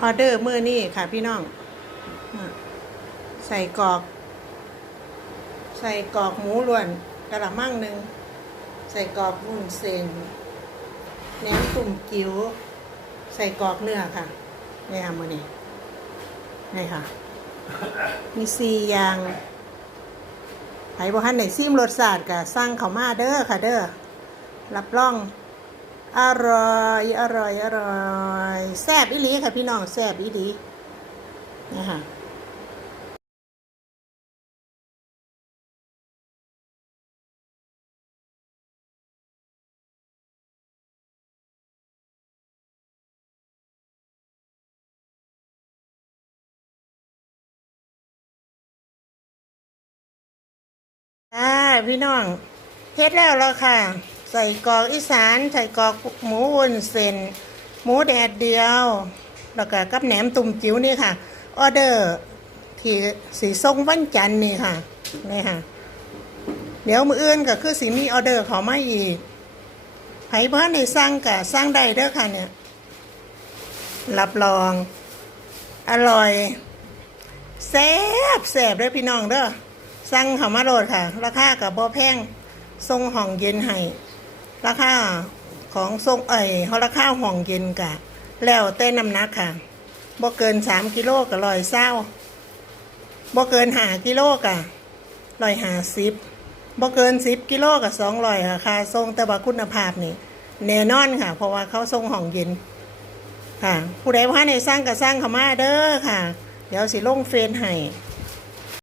ออเดอร์มื้อนี้ค่ะพี่น้อง ใส่กรอก ใส่กรอกหมูล้วนกระมังหนึ่ง ใส่กรอกวุ้นเส้นแหนมตุ่มจิ๋วใส่กรอกเนื้อค่ะนี่ค่ะมือนี้นี่ค่ะ มีสี่อย่างไผบ่ทันได้ซิมรสชาติก็สั่งเขามาเด้อค่ะเด้อรับรอง อร่อย อร่อย อร่อยแซ่บอีหลีค่ะพี่น้องแซ่บอีหลีนี่ค่ะอ่าพี่น้องเฮ็ดแล้วแล้วค่ะ ส่กรอกอีสานใส่กรอกหมูวุ้นเส้นหมูแดดเดียว แล้วก็กับแหนมตุ่มจิ๋วนี่ค่ะ ออเดอร์ที่สีส่งวันจันนี่ค่ะนี่ค่ะ เดี๋ยวมืออื่นก็คือสีมีออเดอร์เขามาอีกไผเพื่อนในสร้างกะสร้างได้เด้อค่ะเนี่ยรับรอง อร่อยแซ่บแซ่บเลยพี่น้องเด้อสั่งเขามาโหลดค่ะ ราคากับบ่แพงทรงห้องเย็นให้ ราคาของทรงเอ่ยเขาราคาห้องเย็นกะ แล้วเต้นน้ำหนักค่ะบ่เกินสามกิโลกับลอยเศร้าบ่เกินหากิโลกะลอยหาสิบบ่เกินสิบกิโลกับสองลอยค่ะค่าทรงแต่ว่าคุณภาพนี่แน่นอนค่ะ เพราะว่าเขาทรงห้องเย็นค่ะ ผู้ใดว่าในสร้างก็สร้างขามาเด้อค่ะ เดี๋ยวสิลงเฟซให้